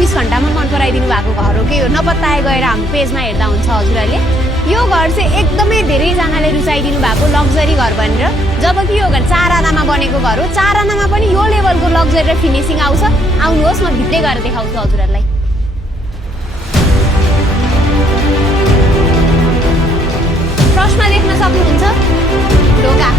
24 घण्टामा मन पराइदिनु भएको घर हो कि यो नपत्ताए गएर हाम्रो पेजमा हेर्दा हुन्छ हजुरहरूले। यो घर चाहिँ एकदमै धेरैजनाले रुचाइदिनु भएको लग्जरी घर भनेर, जबकि यो घर 4 आनामा बनेको घर हो। 4 आनामा पनि यो लेभलको लग्जरी र फिनिसिङ आउँछ। आउनुहोस्, म भित्रै गएर देखाउँछु हजुरहरूलाई। फर्स्टमा देख्न सक्नुहुन्छ ढोका।